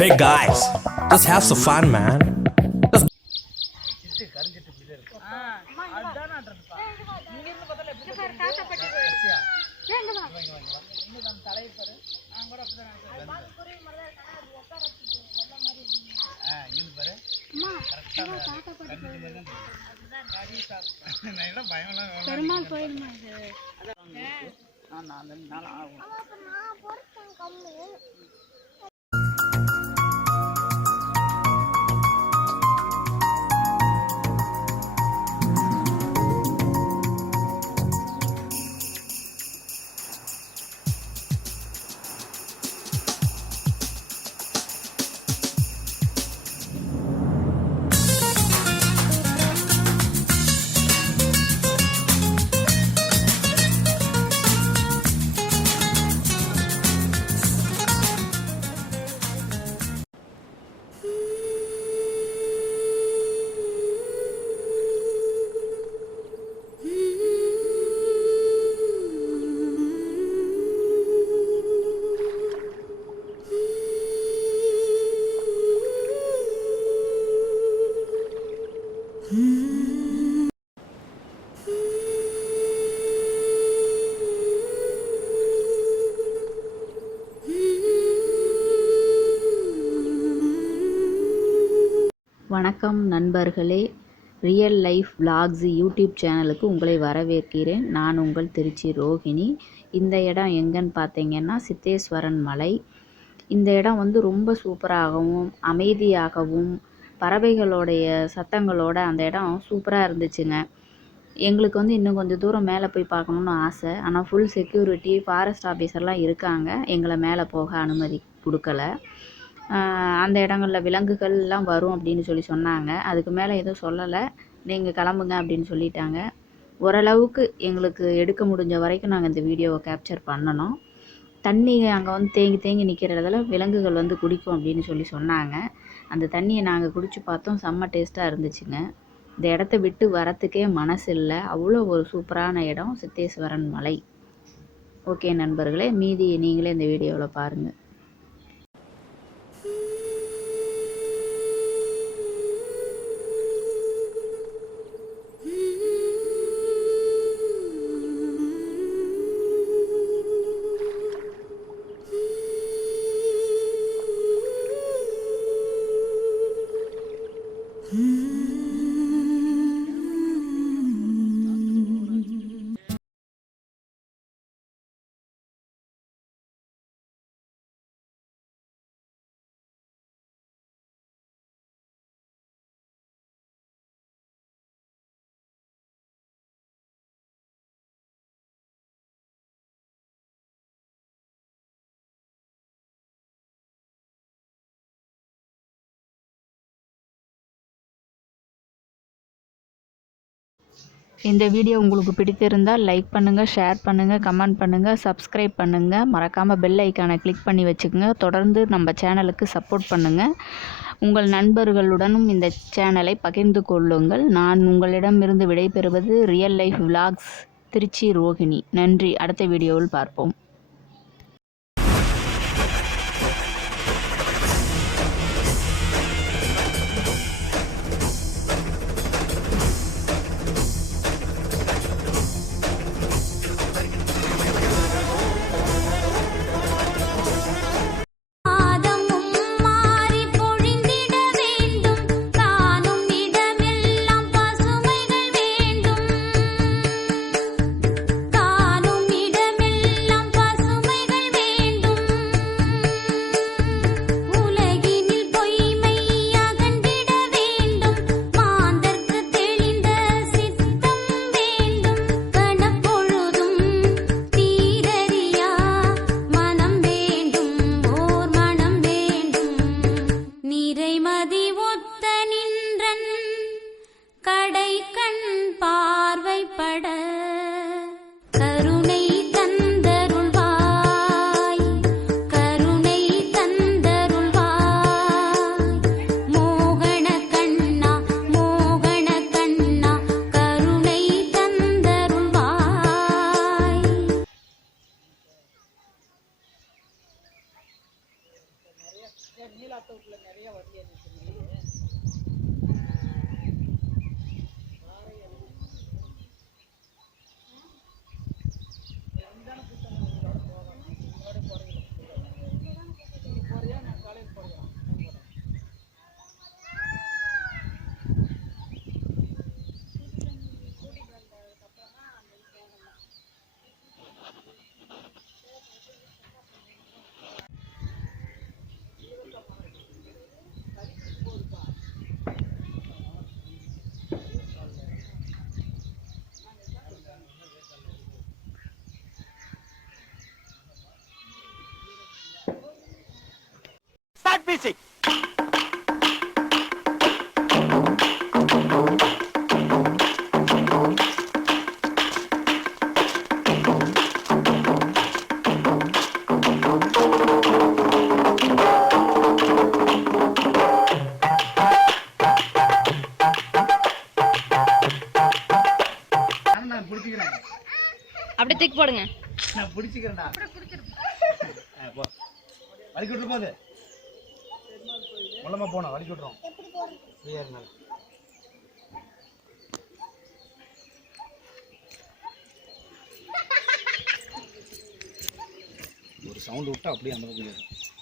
Hey guys, let's have some fun, man. Perumal கோயில் வணக்கம் நண்பர்களே, ரியல் லைஃப் vlogs யூடியூப் சேனலுக்கு உங்களை வரவேற்கிறேன். நான் உங்கள் திருச்சி ரோகிணி. இந்த இடம் எங்கன்னு பார்த்தீங்கன்னா சித்தேஸ்வரன் மலை. இந்த இடம் வந்து ரொம்ப சூப்பராகவும் அமைதியாகவும் பறவைகளுடைய சத்தங்களோட அந்த இடம் சூப்பராக இருந்துச்சுங்க. எங்களுக்கு வந்து இன்னும் கொஞ்சம் தூரம் மேலே போய் பார்க்கணுன்னு ஆசை. ஆனால் ஃபுல் செக்யூரிட்டி ஃபாரஸ்ட் ஆஃபீஸர்லாம் இருக்காங்க, எங்களை மேலே போக அனுமதி கொடுக்கல. அந்த இடங்களில் விலங்குகள்லாம் வரும் அப்படின்னு சொன்னாங்க. அதுக்கு மேலே எதுவும் சொல்லலை, நீங்கள் கிளம்புங்க அப்படின்னு சொல்லிட்டாங்க. ஓரளவுக்கு எங்களுக்கு எடுக்க முடிஞ்ச வரைக்கும் நாங்கள் இந்த வீடியோவை கேப்சர் பண்ணணும். தண்ணி அங்கே வந்து தேங்கி தேங்கி நிற்கிறதுல விலங்குகள் வந்து குடிக்கும் அப்படின்னு சொன்னாங்க. அந்த தண்ணியை நாங்கள் குடித்து பார்த்தோம், செம்ம டேஸ்ட்டாக இருந்துச்சுங்க. இந்த இடத்த விட்டு வரத்துக்கே மனசு இல்லை, அவ்வளோ ஒரு சூப்பரான இடம் சித்தேஸ்வரன் மலை. ஓகே நண்பர்களே, மீதி நீங்களே இந்த வீடியோவில் பாருங்கள். இந்த வீடியோ உங்களுக்கு பிடித்திருந்தால் லைக் பண்ணுங்கள், ஷேர் பண்ணுங்கள், கமெண்ட் பண்ணுங்கள், சப்ஸ்கிரைப் பண்ணுங்கள். மறக்காமல் பெல் ஐக்கானை கிளிக் பண்ணி வச்சுக்கோங்க. தொடர்ந்து நம்ம சேனலுக்கு சப்போர்ட் பண்ணுங்கள். உங்கள் நண்பர்களுடனும் இந்த சேனலை பகிர்ந்து கொள்ளுங்கள். நான் உங்களிடமிருந்து விடைபெறுவது real life vlogs Trichy Rohini. நன்றி. அடுத்த வீடியோவில் பார்ப்போம். காணும் இடமெல்லாம் Start music. அப்படியே தூக்கி போடுங்க. நான் பிடிச்சிக்கிறேன்டா. போ. வலிக்கு விட்டு போகுது. மூலமா போனா வலிக்கு விட்டுறோம். ஃப்ரீயா இருந்தா. ஒரு சவுண்ட் விட்டா அப்படியே அந்த பக்கம்